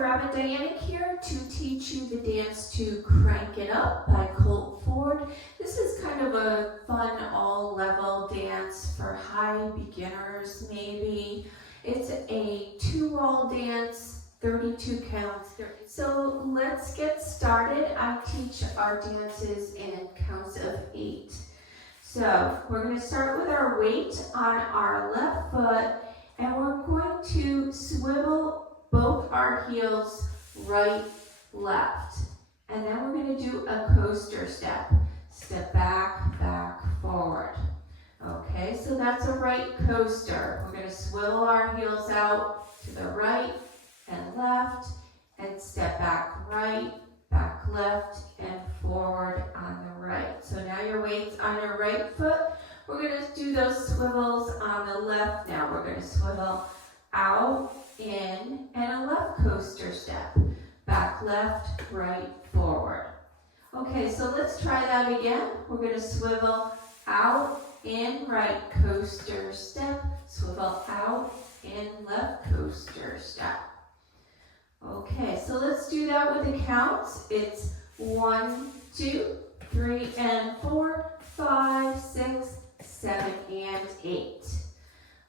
Rabbit Dyanick here to teach you the dance to Crank It Up by Colt. This is kind of a fun all-level dance for high beginners maybe. It's a 2-wall dance, 32 counts. So let's get started. I teach our dances in counts of 8. So we're going to start with our weight on our left foot, and we're going to swivel both our heels right, left. And then we're going to do a coaster step. Step back, back, forward. Okay, so that's a right coaster. We're going to swivel our heels out to the right and left, and step back right, back left, and forward on the right. So now your weight's on your right foot. We're going to do those swivels on the left now. We're going to swivel out, in, and a left coaster step. Back left, right, forward. Okay, so let's try that again. We're going to swivel out, in, right coaster step. Swivel out, in, left coaster step. Okay, so let's do that with the counts. It's 1, 2, 3, and 4, 5, 6, 7, and 8.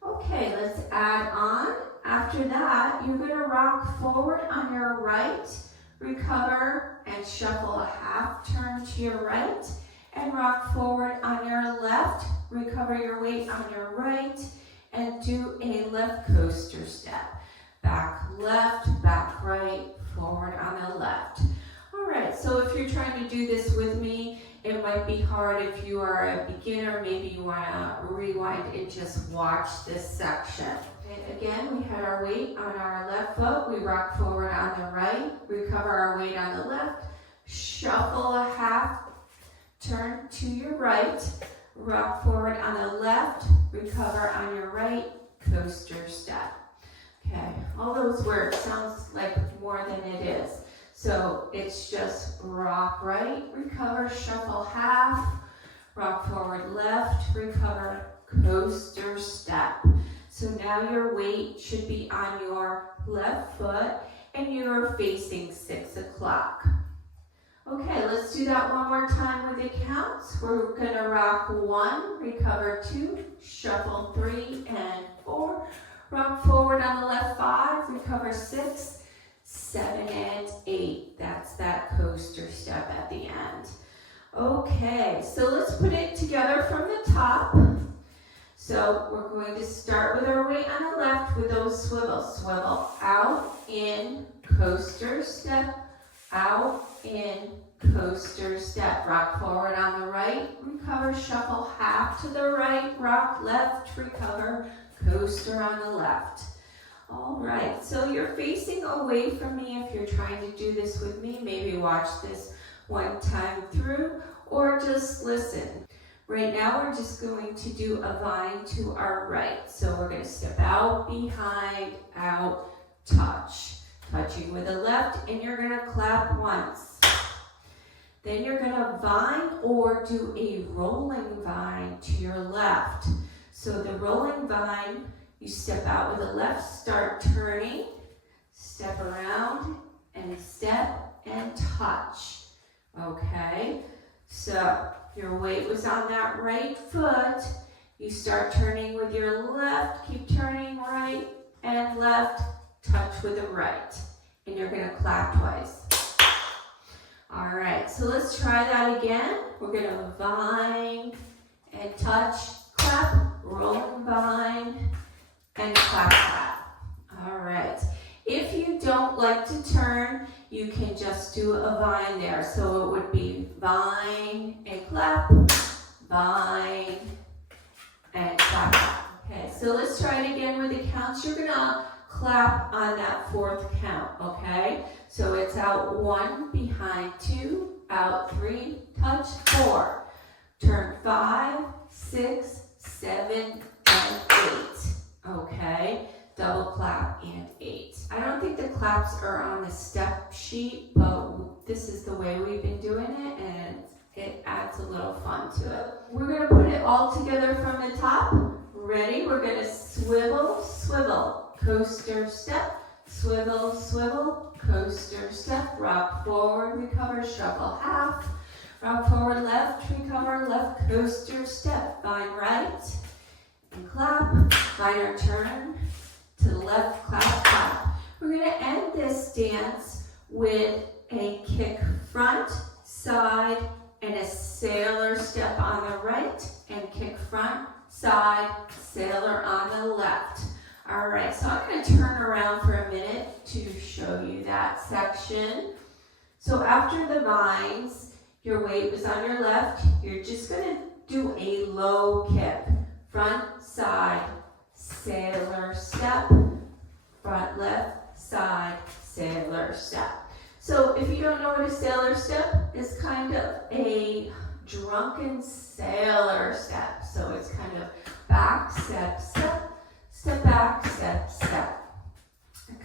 Okay, let's add on. After that, you're going to rock forward on your right, recover, and shuffle a half turn to your right, and rock forward on your left, recover your weight on your right, and do a left coaster step. Back left, back right, forward on the left. All right, so if you're trying to do this with me, it might be hard if you are a beginner. Maybe you want to rewind and just watch this section. And again, we had our weight on our left foot. We rock forward on the right, recover our weight on the left, shuffle a half, turn to your right, rock forward on the left, recover on your right, coaster step. Okay, all those words sounds like more than it is. So it's just rock right, recover, shuffle half, rock forward left, recover, coaster step. So now your weight should be on your left foot and you're facing 6 o'clock. Okay, let's do that one more time with the counts. We're gonna rock 1, recover 2, shuffle 3 and 4, rock forward on the left 5, recover 6, 7, and 8. That's that coaster step at the end. Okay, so let's put it together from the top. So we're going to start with our weight on the left with those swivels. Swivel out, in, coaster step, out, in, coaster step. Rock forward on the right, recover, shuffle half to the right, rock left, recover, coaster on the left. All right, so you're facing away from me if you're trying to do this with me. Maybe watch this one time through or just listen. Right now we're just going to do a vine to our right. So we're going to step out, behind, out, touch. Touching with the left, and you're going to clap once. Then you're going to vine or do a rolling vine to your left. So the rolling vine, you step out with the left, start turning, step around, and step and touch. Okay, so your weight was on that right foot. You start turning with your left, keep turning right and left, touch with the right. And you're going to clap twice. All right, so let's try that again. We're going to vine and touch, clap, rolling vine, and clap, clap. All right. If you don't like to turn, you can just do a vine there. So it would be vine and clap, vine and clap, clap. Okay, so let's try it again with the counts. You're gonna clap on that 4th count, okay? So it's out 1, behind 2, out 3, touch 4. Turn 5, 6, 7, and 8. Okay, double clap and 8. I don't think the claps are on the step sheet, but this is the way we've been doing it, and it adds a little fun to it. We're going to put it all together from the top. Ready? We're going to swivel, swivel, coaster step, swivel, swivel, coaster step, rock forward, recover, shuffle half, rock forward, left, recover, left, coaster step, find right, and clap, find our turn, to the left, clap, clap. We're going to end this dance with a kick front, side, and a sailor step on the right, and kick front, side, sailor on the left. All right, so I'm going to turn around for a minute to show you that section. So after the vines, your weight was on your left. You're just going to do a low kick. Front, side, sailor step, front, left, side, sailor step. So if you don't know what a sailor step is, kind of a drunken sailor step. So it's kind of back, step, step, step back, step, step.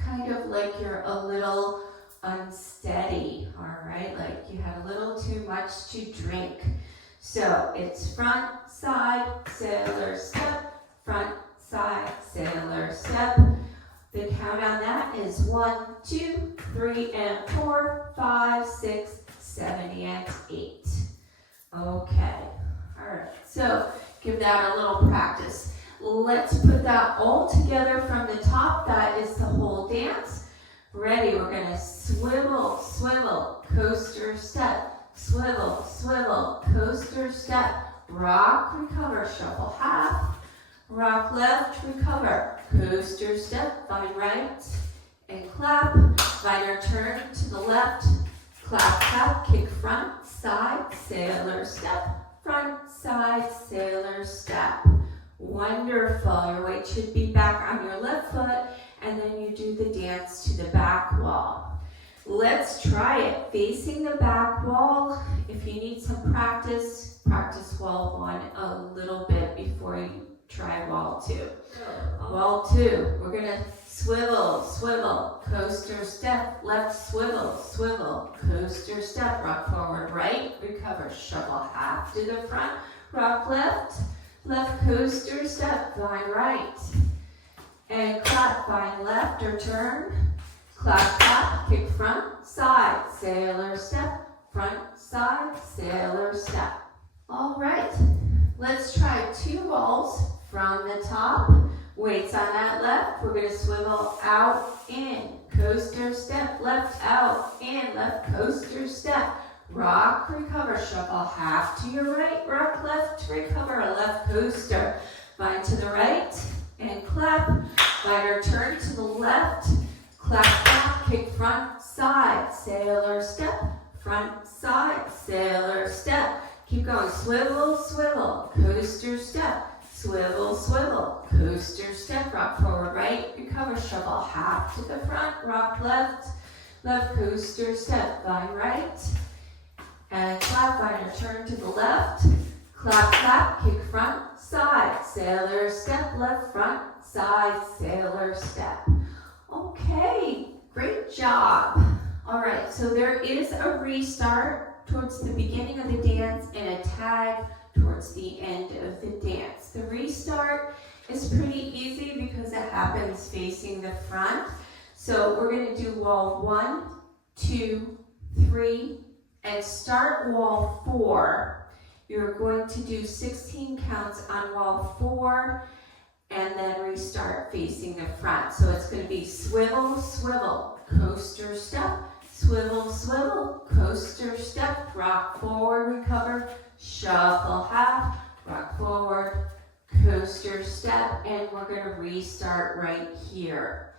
Kind of like you're a little unsteady, all right? Like you had a little too much to drink. So it's front, side, sailor step, front, side, sailor step. The count on that is 1, 2, 3, and 4, 5, 6, 7, and 8. Okay, all right, so give that a little practice. Let's put that all together from the top. That is the whole dance. Ready, we're gonna swivel, swivel, coaster step, swivel, swivel, coaster step, rock, recover, shuffle half, rock left, recover, coaster step, find right, and clap, find our turn to the left, clap, clap, kick front, side, sailor step, front, side, sailor step. Wonderful, your weight should be back on your left foot, and then you do the dance to the back wall. Let's try it. Facing the back wall, if you need some practice, practice wall 1 a little bit before you try wall 2. Wall 2, we're gonna swivel, swivel, coaster step, left swivel, swivel, coaster step, rock forward right, recover, shuffle half to the front, rock left, left coaster step, find right, and clap, find left or turn, clap, clap, kick front, side, sailor step, front, side, sailor step. All right, let's try 2 walls from the top. Weights on that left, we're gonna swivel out, in, coaster step, left, out, in, left, coaster step, rock, recover, shuffle half to your right, rock left, recover, left coaster, find to the right, and clap, find our turn to the left, clap, clap, kick front, side, sailor step, front, side, sailor step, keep going, swivel, swivel, coaster step, swivel, swivel, coaster step, rock forward right, recover, shuffle half to the front, rock left, left coaster step, find right, and clap, find your turn to the left, clap, clap, kick front, side, sailor step, left, front, side, sailor step. Okay, great job. All right, so there is a restart towards the beginning of the dance and a tag towards the end of the dance. The restart is pretty easy because it happens facing the front. So we're going to do wall 1, 2, 3, and start wall 4. You're going to do 16 counts on wall 4 and then restart facing the front. So it's going to be swivel, swivel, coaster step, swivel, swivel, coaster step, rock forward, recover, shuffle half, rock forward, coaster step, and we're going to restart right here.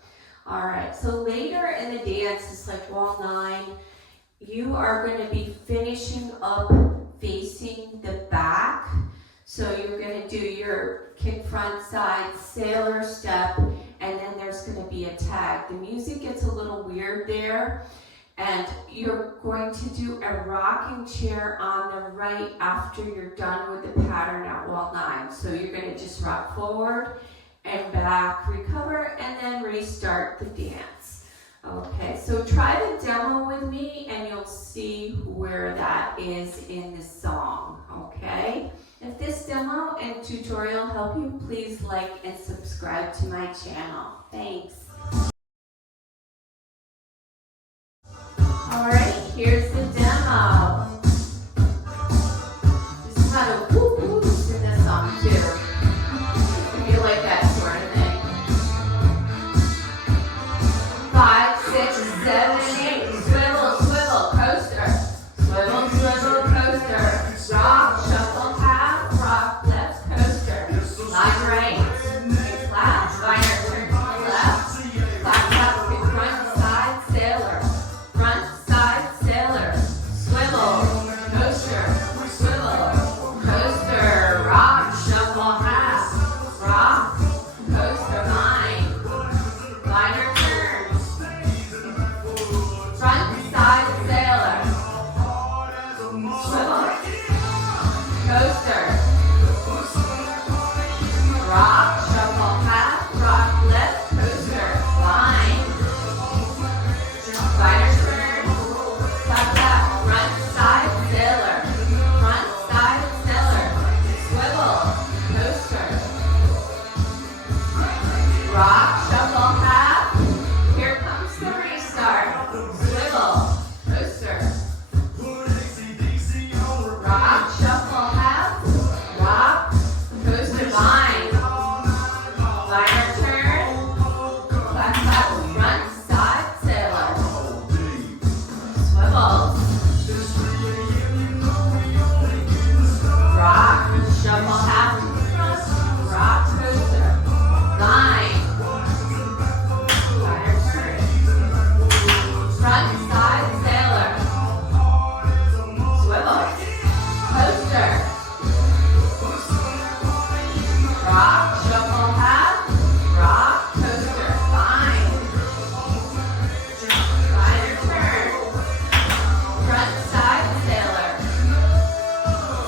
All right, so later in the dance, it's like wall 9, you are going to be finishing up facing the back. So you're going to do your kick front side, sailor step, and then there's going to be a tag. The music gets a little weird there. And you're going to do a rocking chair on the right after you're done with the pattern at wall 9. So you're going to just rock forward and back, recover, and then restart the dance. Okay, so try the demo with me and you'll see where that is in the song, okay? If this demo and tutorial help you, please like and subscribe to my channel. Thanks. Rock, shuffle, half. Here comes the restart. Swivel, coaster. Rock, shuffle, half. Rock, coaster, vine. Liner turn. Clap, clap, front, side, sailor. Swivel. Rock, shuffle, half. Front, rock, coaster. Vine. Liner turn. Front, side, sailor. Swivel. Coaster. Rock, shuffle, half. Rock, coaster. Vine. Liner turn. Front, side, sailor.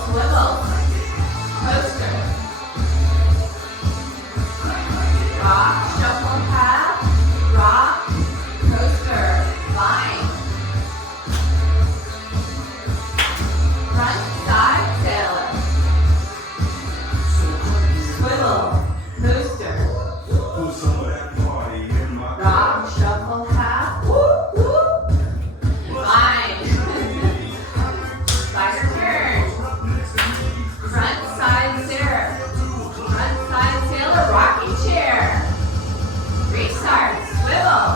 Swivel. Coaster. Rock, shuffle, half. Rock, coaster. Vine. Front, side, sailor. Swivel. Coaster. Rock, shuffle, half. Whoop, whoop. Vine. Liner turn. Front, side, sailor. Front, side, sailor. Rocking chair. Restart. Swivel.